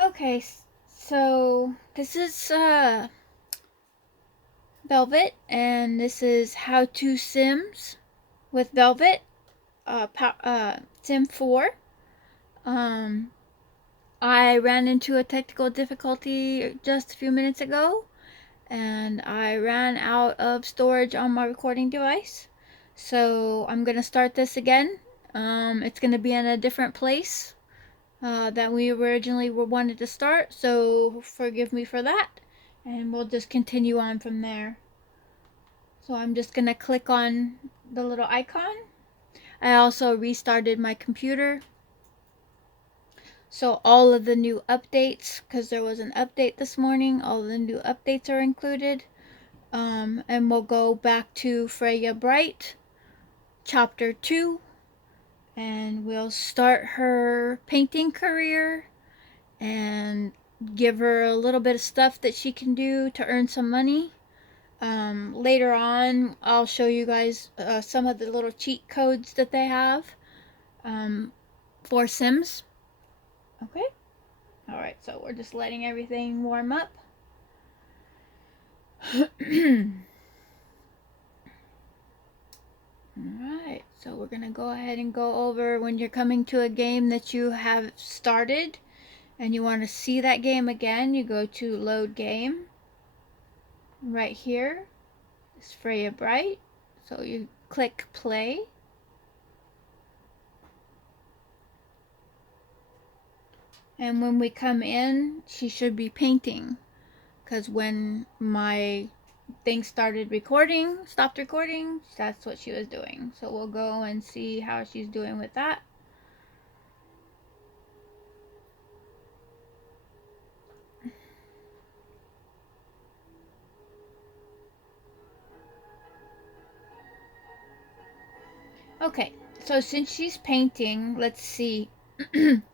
Okay, so this is Velvet, and this is How to Sims with Velvet, Sim 4. Um, I ran into a technical difficulty just a few minutes ago, and I ran out of storage on my recording device. So I'm gonna start this again. It's gonna be in a different place that we originally wanted to start, so forgive me for that. And we'll just continue on from there. So I'm just gonna click on the little icon. I also restarted my computer. So all of the new updates, because there was an update this morning, all of the new updates are included. And we'll go back to Freja Bright, chapter 2, and we'll start her painting career and give her a little bit of stuff that she can do to earn some money. Later on, I'll show you guys some of the little cheat codes that they have um, for Sims. Okay? Alright, so we're just letting everything warm up. Alright, so we're going to go ahead and go over when you're coming to a game that you have started and you want to see that game again, you go to Load Game. Right here is Freya Bright. So you click Play. And when we come in, she should be painting. Because when my thing stopped recording, that's what she was doing. So we'll go and see how she's doing with that. Okay, so since she's painting, let's see.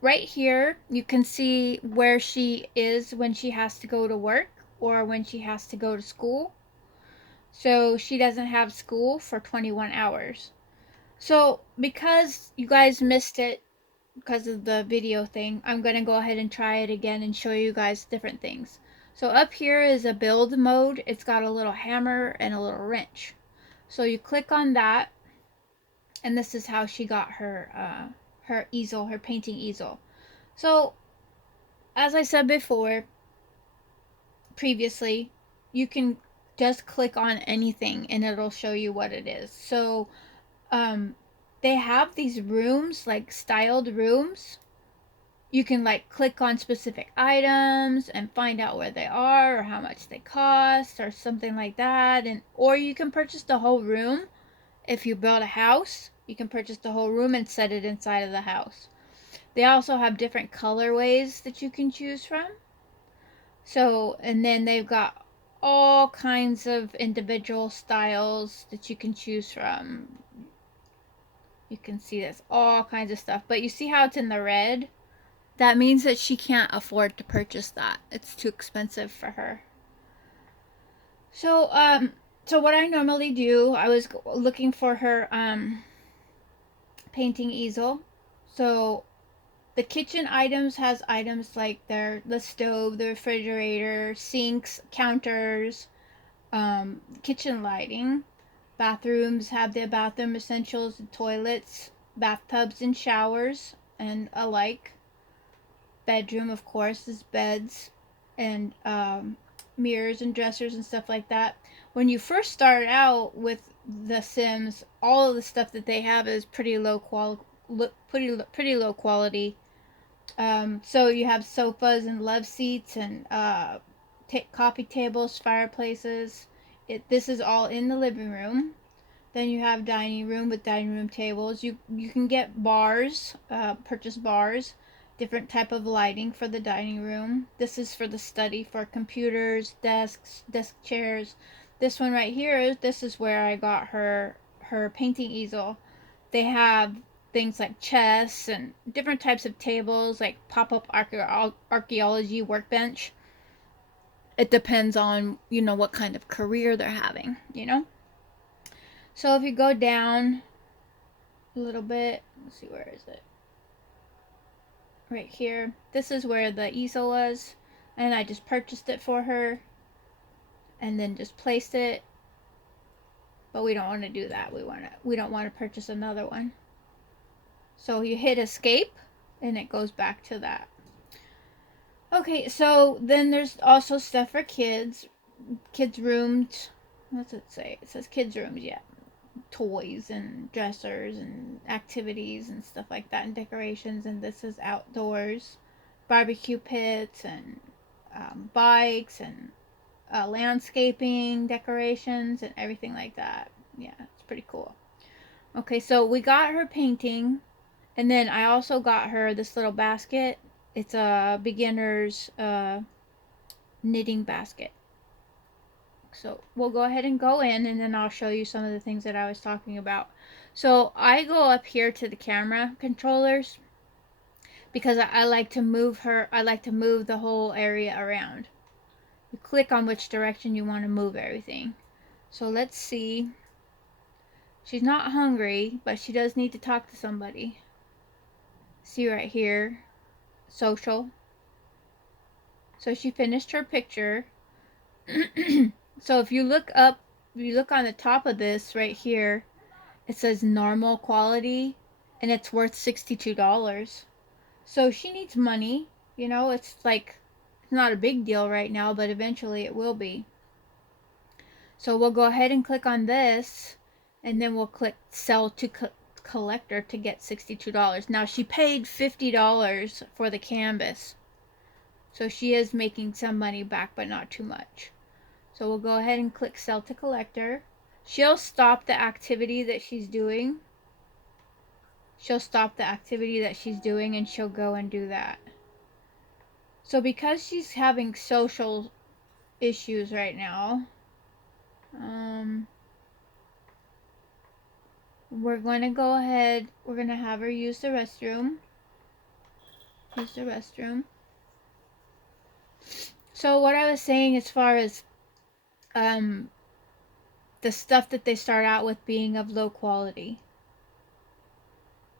Right here, you can see where she is when she has to go to work or when she has to go to school. So she doesn't have school for 21 hours. So because you guys missed it because of the video thing, I'm going to go ahead and try it again and show you guys different things. So up here is a build mode. It's got a little hammer and a little wrench. So you click on that, and this is how she got her easel, her painting easel. So as I said before, previously, you can just click on anything and it'll show you what it is. So um, they have these rooms, like styled rooms. You can like click on specific items and find out where they are or how much they cost or something like that. And or you can purchase the whole room. If you build a house, you can purchase the whole room and set it inside of the house. They also have different colorways that you can choose from. So, and then they've got all kinds of individual styles that you can choose from. You can see there's all kinds of stuff. But you see how it's in the red? That means that she can't afford to purchase that. It's too expensive for her. So, so what I normally do, I was looking for her painting easel. So the kitchen items has items like the stove, the refrigerator, sinks, counters, kitchen lighting. Bathrooms have their bathroom essentials, toilets, bathtubs and showers, and alike. Bedroom, of course, is beds and mirrors and dressers and stuff like that. When you first start out with the Sims, all of the stuff that they have is pretty low pretty low quality. So you have sofas and love seats and coffee tables, fireplaces. This is all in the living room. Then you have dining room with dining room tables. You can get bars, purchase bars, different type of lighting for the dining room. This is for the study for computers, desks, desk chairs. This one right here, this is where I got her painting easel. They have things like chess and different types of tables like pop-up archaeology workbench. It depends on, what kind of career they're having. So if you go down a little bit, let's see, where is it? right here. This is where the easel was, and I just purchased it for her and then just placed it. But we don't want to do that. We don't want to purchase another one. So you hit escape and it goes back to that. Okay, so then there's also stuff for kids. Kids rooms. What's it say? It says kids rooms, yeah. Toys and dressers and activities and stuff like that and decorations. And this is outdoors. Barbecue pits and bikes and landscaping decorations and everything like that. Yeah, it's pretty cool. Okay, so we got her painting, and then I also got her this little basket. It's a beginner's knitting basket. So we'll go ahead and go in, and then I'll show you some of the things that I was talking about. So I go up here to the camera controllers because I like to move her. I like to move the whole area around. You click on which direction you want to move everything. So let's see. She's not hungry, but she does need to talk to somebody. See right here, social. So she finished her picture. So if you look up, if you look on the top of this right here, it says normal quality and it's worth $62. So she needs money. You know, it's like, it's not a big deal right now, but eventually it will be. So we'll go ahead and click on this, and then we'll click sell to collector to get $62. Now she paid $50 for the canvas. So she is making some money back, but not too much. So we'll go ahead and click sell to collector. She'll stop the activity that she's doing. She'll stop the activity that she's doing and she'll go and do that. So because she's having social issues right now, we're going to go ahead, we're going to have her use the restroom. Use the restroom. So what I was saying as far as the stuff that they start out with being of low quality.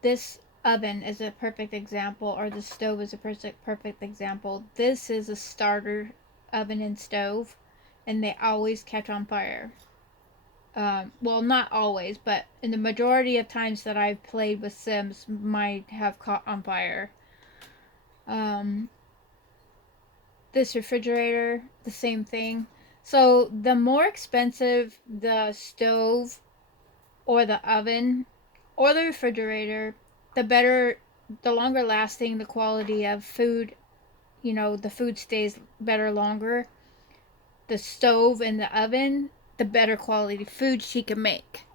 This oven is a perfect example, or the stove is a perfect example. This is a starter oven and stove, and they always catch on fire. Well, not always, but in the majority of times that I've played with Sims, might have caught on fire. This refrigerator, the same thing. So the more expensive the stove or the oven or the refrigerator, the better, the longer lasting the quality of food. You know, the food stays better longer. The stove and the oven, the better quality food she can make.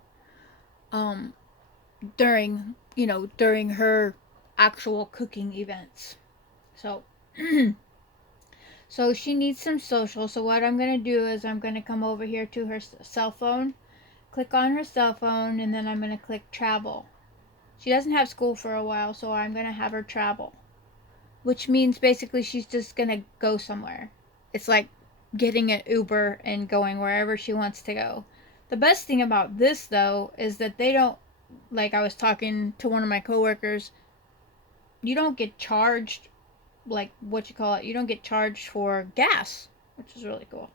During, you know, during her actual cooking events. So so she needs some social. So what I'm going to do is I'm going to come over here to her cell phone, click on her cell phone, and then I'm going to click travel. She doesn't have school for a while, so I'm going to have her travel, which means basically she's just going to go somewhere. It's like getting an Uber and going wherever she wants to go. The best thing about this, though, is that they don't, like I was talking to one of my coworkers, you don't get charged, like, what you call it, you don't get charged for gas, which is really cool.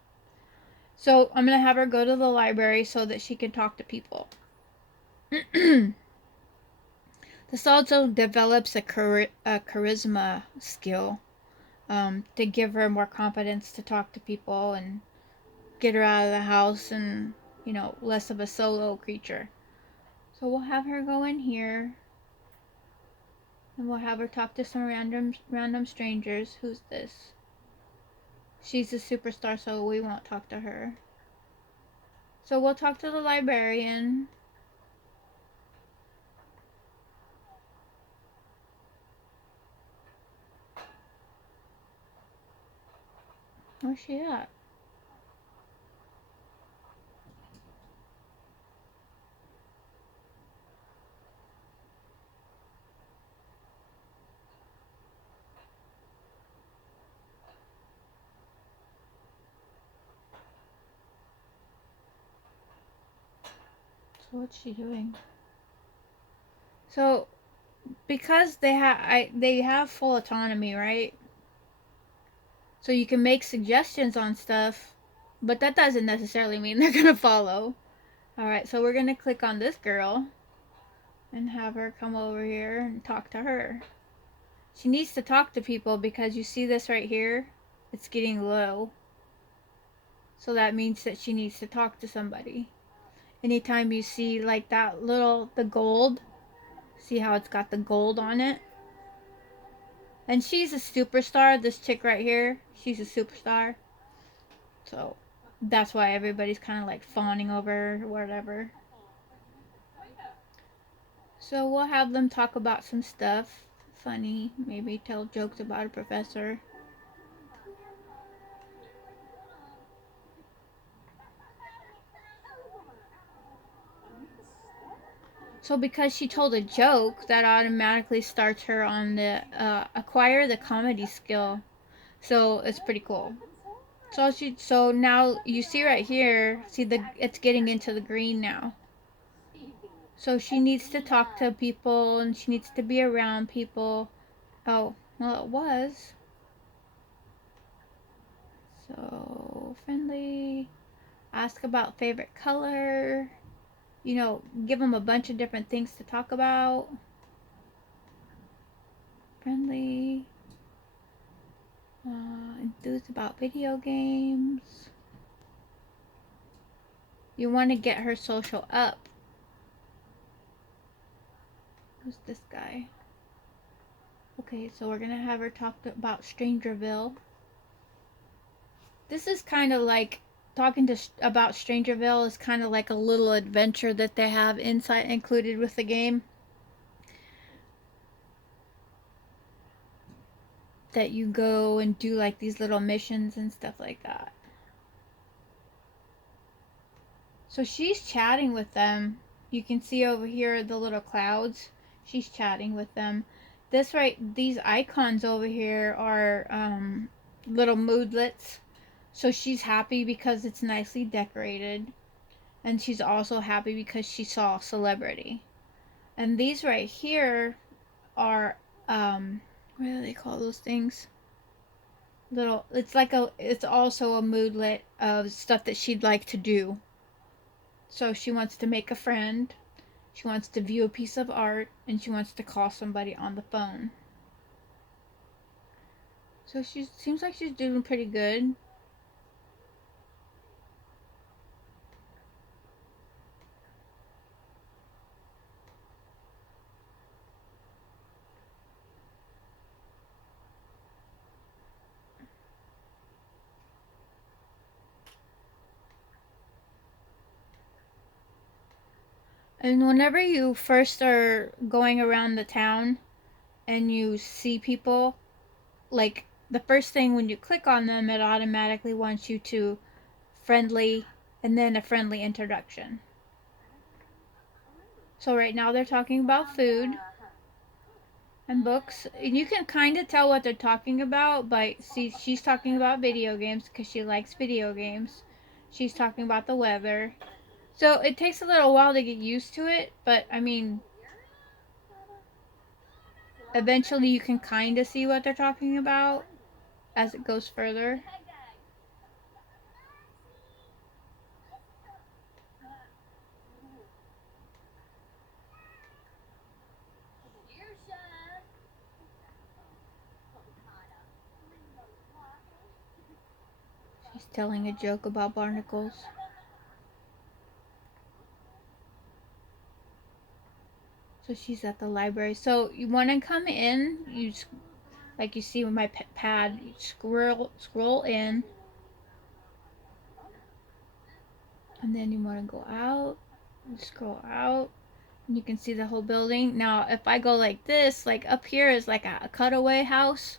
So I'm going to have her go to the library so that she can talk to people. This also develops a charisma skill, to give her more confidence to talk to people and get her out of the house and, you know, less of a solo creature. So we'll have her go in here and we'll have her talk to some random strangers. Who's this? She's a superstar, so we won't talk to her. So we'll talk to the librarian. Where's she at? So what's she doing? So because they have full autonomy, right? So you can make suggestions on stuff, but that doesn't necessarily mean they're gonna follow. All right, so we're gonna click on this girl and have her come over here and talk to her. She needs to talk to people because you see this right here? It's getting low. So that means that she needs to talk to somebody. Anytime you see like that little, the gold, see how it's got the gold on it? And she's a superstar, this chick right here. She's a superstar. So that's why everybody's kind of like fawning over her, whatever. So we'll have them talk about some stuff funny, maybe tell jokes about a professor. So because she told a joke, that automatically starts her on the acquire the comedy skill. So it's pretty cool. So now you see right here, see the it's getting into the green now. So she needs to talk to people and she needs to be around people. Oh, well it was. So friendly. Ask about favorite color. Give them a bunch of different things to talk about. Friendly. Enthused about video games. You want to get her social up. Who's this guy? Okay, so we're gonna have her talk about Strangerville. This is kind of like talking about Strangerville is kind of like a little adventure that they have inside included with the game. That you go and do like these little missions and stuff like that. So she's chatting with them. You can see over here the little clouds. She's chatting with them. These icons over here are little moodlets. So she's happy because it's nicely decorated. And she's also happy because she saw a celebrity. And these right here are, what do they call those things? It's also a moodlet of stuff that she'd like to do. So she wants to make a friend, she wants to view a piece of art, and she wants to call somebody on the phone. So she seems like she's doing pretty good. And whenever you first are going around the town and you see people, like the first thing when you click on them, it automatically wants you to friendly and then a friendly introduction. So right now they're talking about food and books. And you can kind of tell what they're talking about, but see, she's talking about video games because she likes video games. She's talking about the weather. So it takes a little while to get used to it, but I mean, eventually you can kind of see what they're talking about as it goes further. She's telling a joke about barnacles. So she's at the library. So you want to come in, like you see with my pad, you scroll in, and then you want to go out, you scroll out, and you can see the whole building. Now, if I go like this, like up here is like a cutaway house.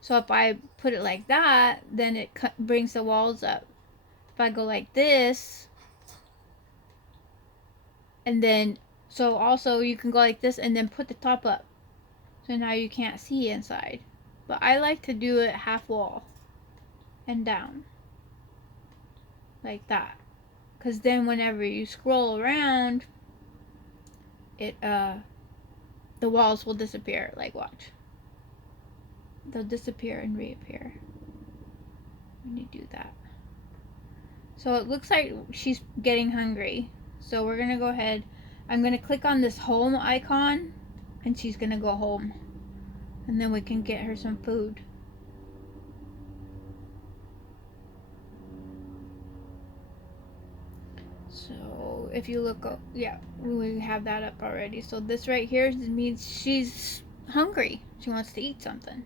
So if I put it like that, then it brings the walls up. If I go like this, and then, so also you can go like this and then put the top up. So now you can't see inside. But I like to do it half wall and down. Like that. Because then whenever you scroll around, it The walls will disappear. Like, watch. They'll disappear and reappear when you do that. So it looks like she's getting hungry. So we're going to go ahead. I'm going to click on this home icon, and she's going to go home. And then we can get her some food. So if you look up, yeah, we have that up already. So this right here means she's hungry. She wants to eat something.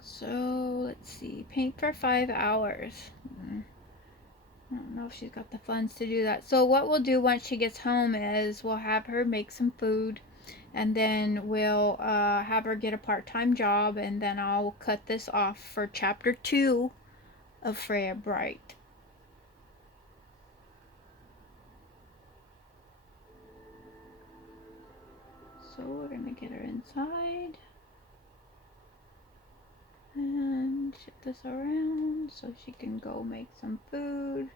So let's see, paint for 5 hours. I don't know if she's got the funds to do that. So what we'll do once she gets home is we'll have her make some food, and then we'll have her get a part-time job, and then I'll cut this off for chapter 2 of Freja Bright. So we're gonna get her inside and shift this around so she can go make some food.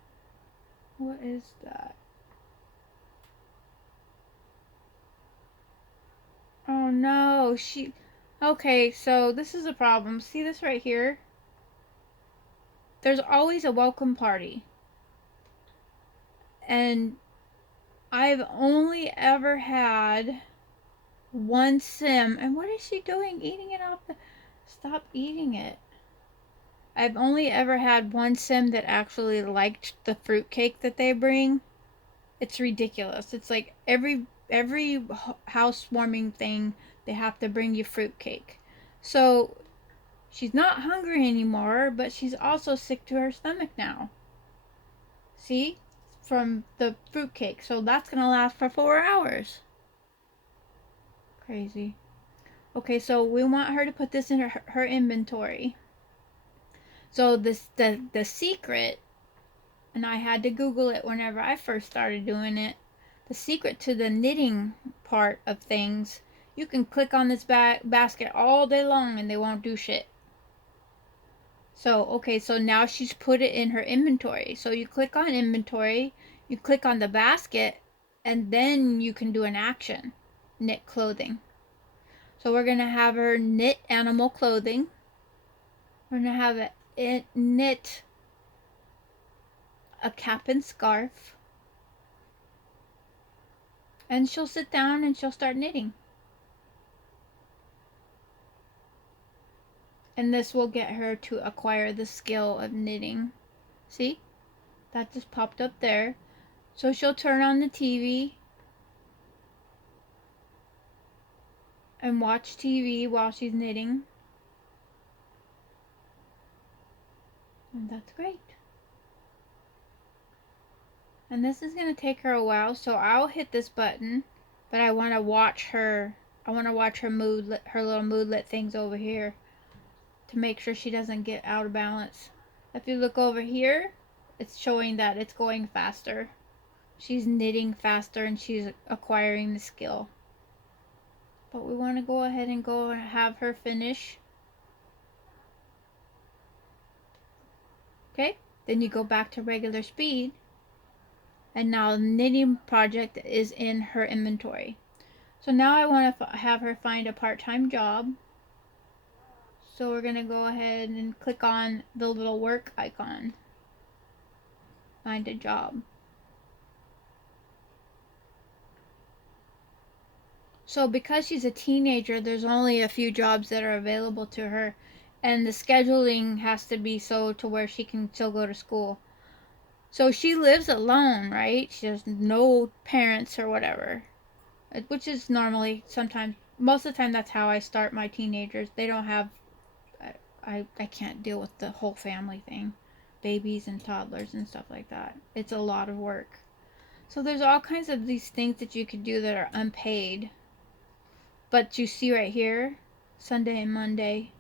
What is that? Oh no, okay, so this is a problem. See this right here? There's always a welcome party. And I've only ever had one sim. And what is she doing? Eating it off the... Stop eating it. I've only ever had one sim that actually liked the fruitcake that they bring. It's ridiculous. It's like every housewarming thing, they have to bring you fruitcake. So she's not hungry anymore, but she's also sick to her stomach now. See? From the fruitcake. So that's going to last for 4 hours. Crazy. Okay, so we want her to put this in her inventory. So the secret, and I had to Google it whenever I first started doing it, the secret to the knitting part of things, you can click on this basket all day long and they won't do shit. So, okay, so now she's put it in her inventory. So you click on inventory, you click on the basket, and then you can do an action. Knit clothing. So we're going to have her knit animal clothing. We're going to have it knit a cap and scarf. And she'll sit down and she'll start knitting. And this will get her to acquire the skill of knitting. See? That just popped up there. So she'll turn on the TV and watch TV while she's knitting. And that's great. And this is going to take her a while, so I'll hit this button, but I want to watch her. I want to watch her mood, her little moodlet things over here to make sure she doesn't get out of balance. If you look over here, it's showing that it's going faster. She's knitting faster and she's acquiring the skill. But we want to go ahead and have her finish. Okay, then you go back to regular speed. And now the knitting project is in her inventory. So now I want to have her find a part-time job. So we're going to go ahead and click on the little work icon. Find a job. So because she's a teenager, there's only a few jobs that are available to her. And the scheduling has to be so to where she can still go to school. So she lives alone, right? She has no parents or whatever. Which is normally, sometimes, most of the time that's how I start my teenagers. They don't have, I can't deal with the whole family thing. Babies and toddlers and stuff like that. It's a lot of work. So there's all kinds of these things that you could do that are unpaid. But you see right here, Sunday and Monday,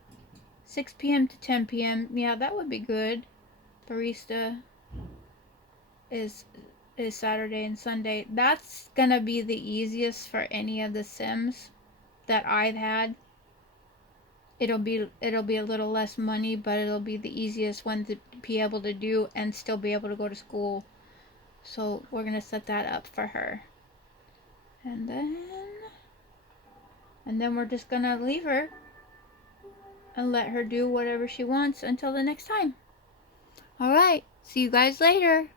6 p.m. to 10 p.m. Yeah, that would be good. Barista is Saturday and Sunday. That's gonna be the easiest for any of the Sims that I've had. It'll be a little less money, but it'll be the easiest one to be able to do and still be able to go to school. So we're gonna set that up for her. And then we're just gonna leave her and let her do whatever she wants until the next time. Alright, see you guys later.